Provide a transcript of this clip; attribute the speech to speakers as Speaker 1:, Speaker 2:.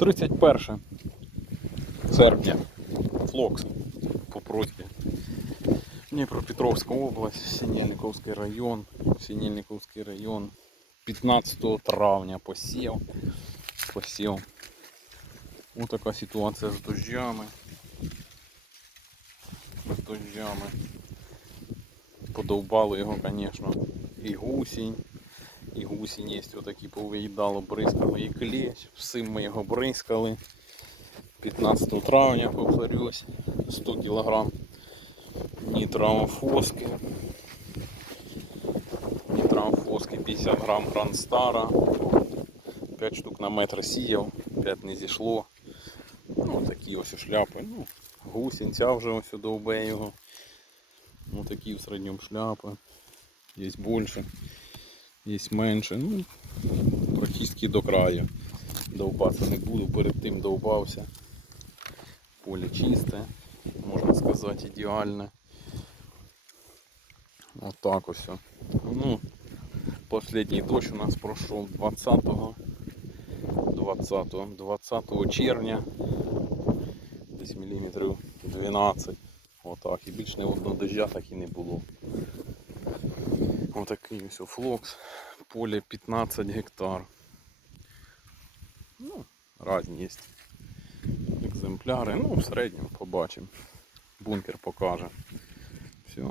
Speaker 1: 31 серпня. Флокс по просьбі. Дніпропетровська область, Синельниковський район. Синельниковський район. 15 травня посів. Посів. Ось така ситуація з дощами. З дощами. Подовбало його, звісно, і гусінь. І гусінь є отакі повиїдало, бризкали і клещ. Всім ми його бризкали. 15 травня, повторюсь, 100 кг нітроамфоски. Нітроамфоски 50 грам гранстара. 5 штук на метр сіяв, 5 не зійшло. Ну, такі ось шляпи. Ну, гусінь ця вже ось довбе його. Ну такі в середньому шляпи. Є більше, є менше. Ну, практично до краю. Довбатися не буду, перед тим довбався. Поле чисте, можна сказати, ідеальне. Отак ось. Ну, Последній дощ у нас пройшов 20-го 20, 20 червня. Десь міліметрів 12. Отак. І більш не одного дождя так і не було. Отакий ось флокс. Поле 15 гектар. Ну, різні є екземпляри. Ну, в середньому побачимо. Бункер покаже. Все.